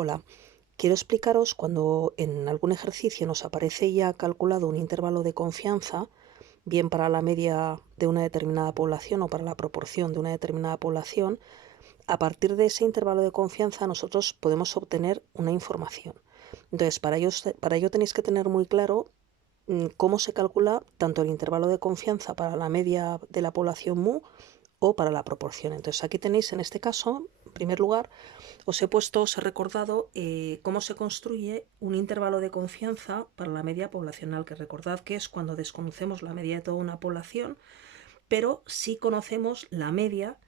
Hola, quiero explicaros cuando en algún ejercicio nos aparece ya calculado un intervalo de confianza, bien para la media de una determinada población o para la proporción de una determinada población. A partir de ese intervalo de confianza nosotros podemos obtener una información. Entonces, para ello tenéis que tener muy claro cómo se calcula tanto el intervalo de confianza para la media de la población mu o para la proporción. Entonces, aquí tenéis en este caso, en primer lugar, os he recordado cómo se construye un intervalo de confianza para la media poblacional, que recordad que es cuando desconocemos la media de toda una población, pero sí conocemos la media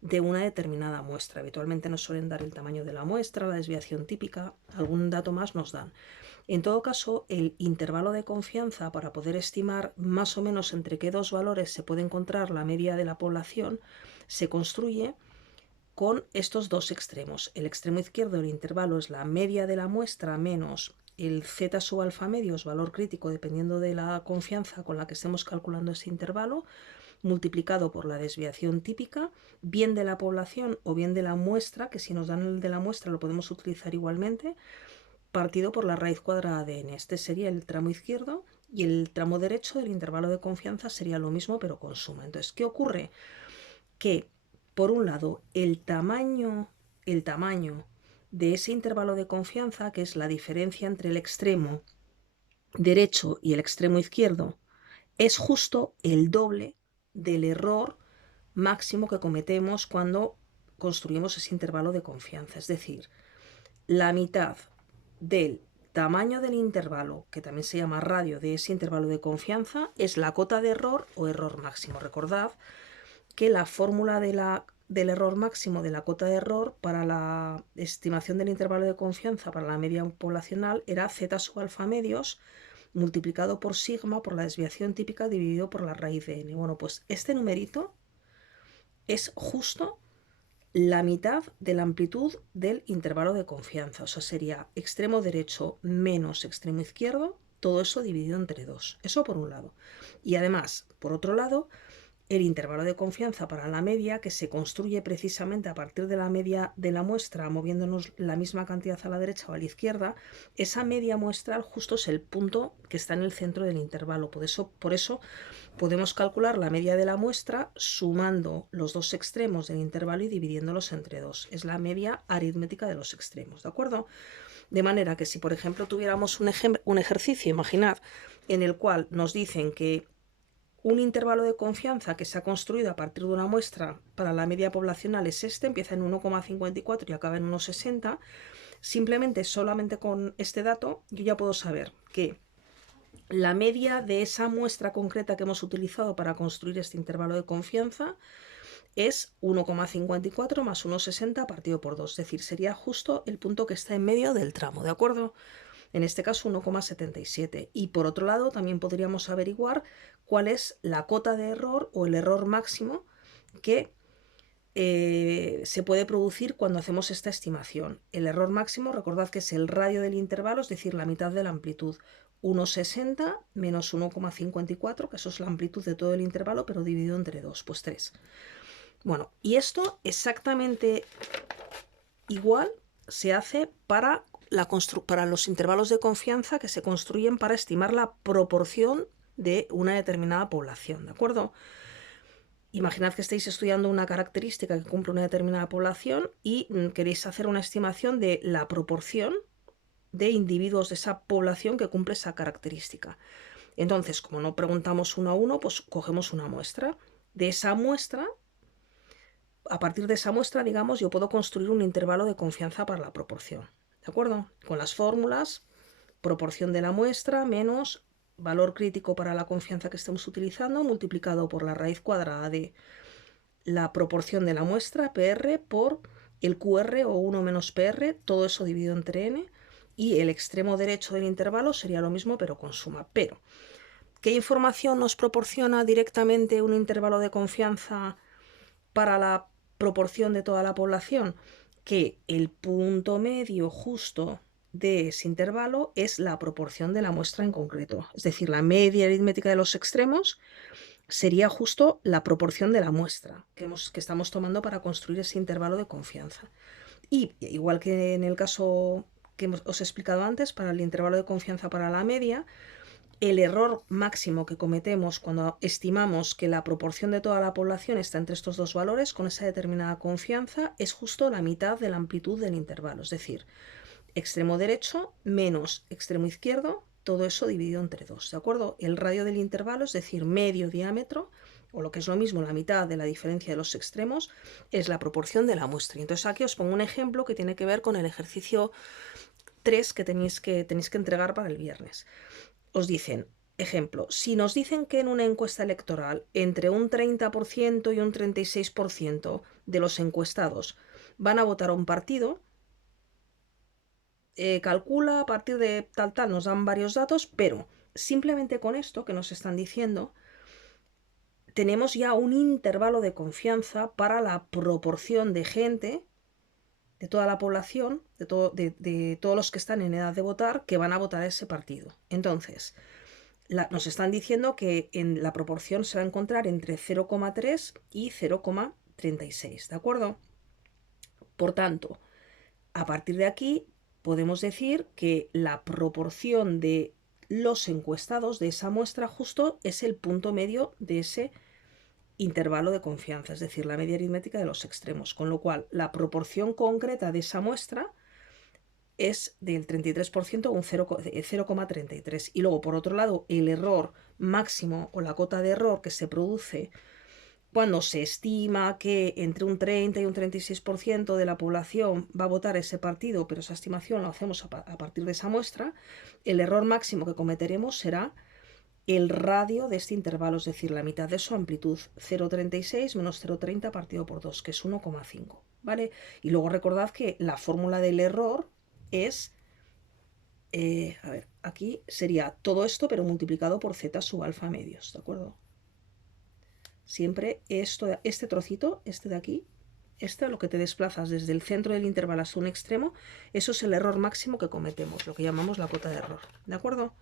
de una determinada muestra. Habitualmente nos suelen dar el tamaño de la muestra, la desviación típica, algún dato más nos dan. En todo caso, el intervalo de confianza, para poder estimar más o menos entre qué dos valores se puede encontrar la media de la población, se construye con estos dos extremos. El extremo izquierdo del intervalo es la media de la muestra menos el z sub alfa medios, valor crítico dependiendo de la confianza con la que estemos calculando ese intervalo, multiplicado por la desviación típica, bien de la población o bien de la muestra, que si nos dan el de la muestra lo podemos utilizar igualmente, partido por la raíz cuadrada de n. Este sería el tramo izquierdo, y el tramo derecho del intervalo de confianza sería lo mismo pero con suma. Entonces, ¿qué ocurre? Que por un lado el tamaño de ese intervalo de confianza, que es la diferencia entre el extremo derecho y el extremo izquierdo, es justo el doble del error máximo que cometemos cuando construimos ese intervalo de confianza. Es decir, la mitad del tamaño del intervalo, que también se llama radio de ese intervalo de confianza, es la cota de error o error máximo. Recordad que la fórmula del error máximo de la cota de error para la estimación del intervalo de confianza para la media poblacional era z sub alfa medios multiplicado por sigma por la desviación típica dividido por la raíz de n. Bueno, pues este numerito es justo la mitad de la amplitud del intervalo de confianza. O sea, sería extremo derecho menos extremo izquierdo, todo eso dividido entre 2. Eso por un lado. Y además, por otro lado, el intervalo de confianza para la media, que se construye precisamente a partir de la media de la muestra, moviéndonos la misma cantidad a la derecha o a la izquierda, esa media muestral justo es el punto que está en el centro del intervalo. Por eso podemos calcular la media de la muestra sumando los dos extremos del intervalo y dividiéndolos entre 2. Es la media aritmética de los extremos, ¿de acuerdo? De manera que si, por ejemplo, tuviéramos un ejercicio, imaginad, en el cual nos dicen que un intervalo de confianza que se ha construido a partir de una muestra para la media poblacional es este, empieza en 1,54 y acaba en 1,60. Solamente con este dato yo ya puedo saber que la media de esa muestra concreta que hemos utilizado para construir este intervalo de confianza es 1,54 más 1,60 partido por 2. Es decir, sería justo el punto que está en medio del tramo, ¿de acuerdo? En este caso 1,77. Y por otro lado también podríamos averiguar cuál es la cota de error o el error máximo que se puede producir cuando hacemos esta estimación. El error máximo, recordad que es el radio del intervalo, es decir, la mitad de la amplitud. 1,60 menos 1,54, que eso es la amplitud de todo el intervalo, pero dividido entre 2, pues 3. Bueno, y esto exactamente igual se hace para los intervalos de confianza que se construyen para estimar la proporción de una determinada población, ¿de acuerdo? Imaginad que estáis estudiando una característica que cumple una determinada población y queréis hacer una estimación de la proporción de individuos de esa población que cumple esa característica. Entonces, como no preguntamos uno a uno, pues cogemos una muestra. De esa muestra, a partir de esa muestra, digamos, yo puedo construir un intervalo de confianza para la proporción. ¿De acuerdo? Con las fórmulas, proporción de la muestra menos valor crítico para la confianza que estemos utilizando, multiplicado por la raíz cuadrada de la proporción de la muestra, PR, por el QR o 1 menos PR, todo eso dividido entre n, y el extremo derecho del intervalo sería lo mismo pero con suma. Pero, ¿qué información nos proporciona directamente un intervalo de confianza para la proporción de toda la población? Que el punto medio justo de ese intervalo es la proporción de la muestra en concreto, es decir, la media aritmética de los extremos sería justo la proporción de la muestra que estamos tomando para construir ese intervalo de confianza. Y igual que en el caso que os he explicado antes, para el intervalo de confianza para la media, el error máximo que cometemos cuando estimamos que la proporción de toda la población está entre estos dos valores con esa determinada confianza es justo la mitad de la amplitud del intervalo, es decir, extremo derecho menos extremo izquierdo, todo eso dividido entre 2, ¿de acuerdo? El radio del intervalo, es decir, medio diámetro, o lo que es lo mismo, la mitad de la diferencia de los extremos, es la proporción de la muestra. Y entonces aquí os pongo un ejemplo que tiene que ver con el ejercicio 3 que tenéis que entregar para el viernes. Os dicen, ejemplo, si nos dicen que en una encuesta electoral entre un 30% y un 36% de los encuestados van a votar a un partido, calcula a partir de tal, nos dan varios datos, pero simplemente con esto que nos están diciendo, tenemos ya un intervalo de confianza para la proporción de gente, de toda la población, de todos los que están en edad de votar, que van a votar a ese partido. Entonces, nos están diciendo que en la proporción se va a encontrar entre 0,3 y 0,36, ¿de acuerdo? Por tanto, a partir de aquí podemos decir que la proporción de los encuestados de esa muestra justo es el punto medio de ese intervalo de confianza, es decir, la media aritmética de los extremos, con lo cual la proporción concreta de esa muestra es del 33% o un 0,33. Y luego, por otro lado, el error máximo o la cota de error que se produce cuando se estima que entre un 30 y un 36% de la población va a votar ese partido, pero esa estimación la hacemos a partir de esa muestra, el error máximo que cometeremos será el radio de este intervalo, es decir, la mitad de su amplitud, 0,36 menos 0,30 partido por 2, que es 1,5, ¿vale? Y luego recordad que la fórmula del error es, a ver, aquí sería todo esto, pero multiplicado por z sub alfa medios, ¿de acuerdo? Siempre esto, este trocito, este de aquí, lo que te desplazas desde el centro del intervalo hasta un extremo, eso es el error máximo que cometemos, lo que llamamos la cota de error, ¿de acuerdo?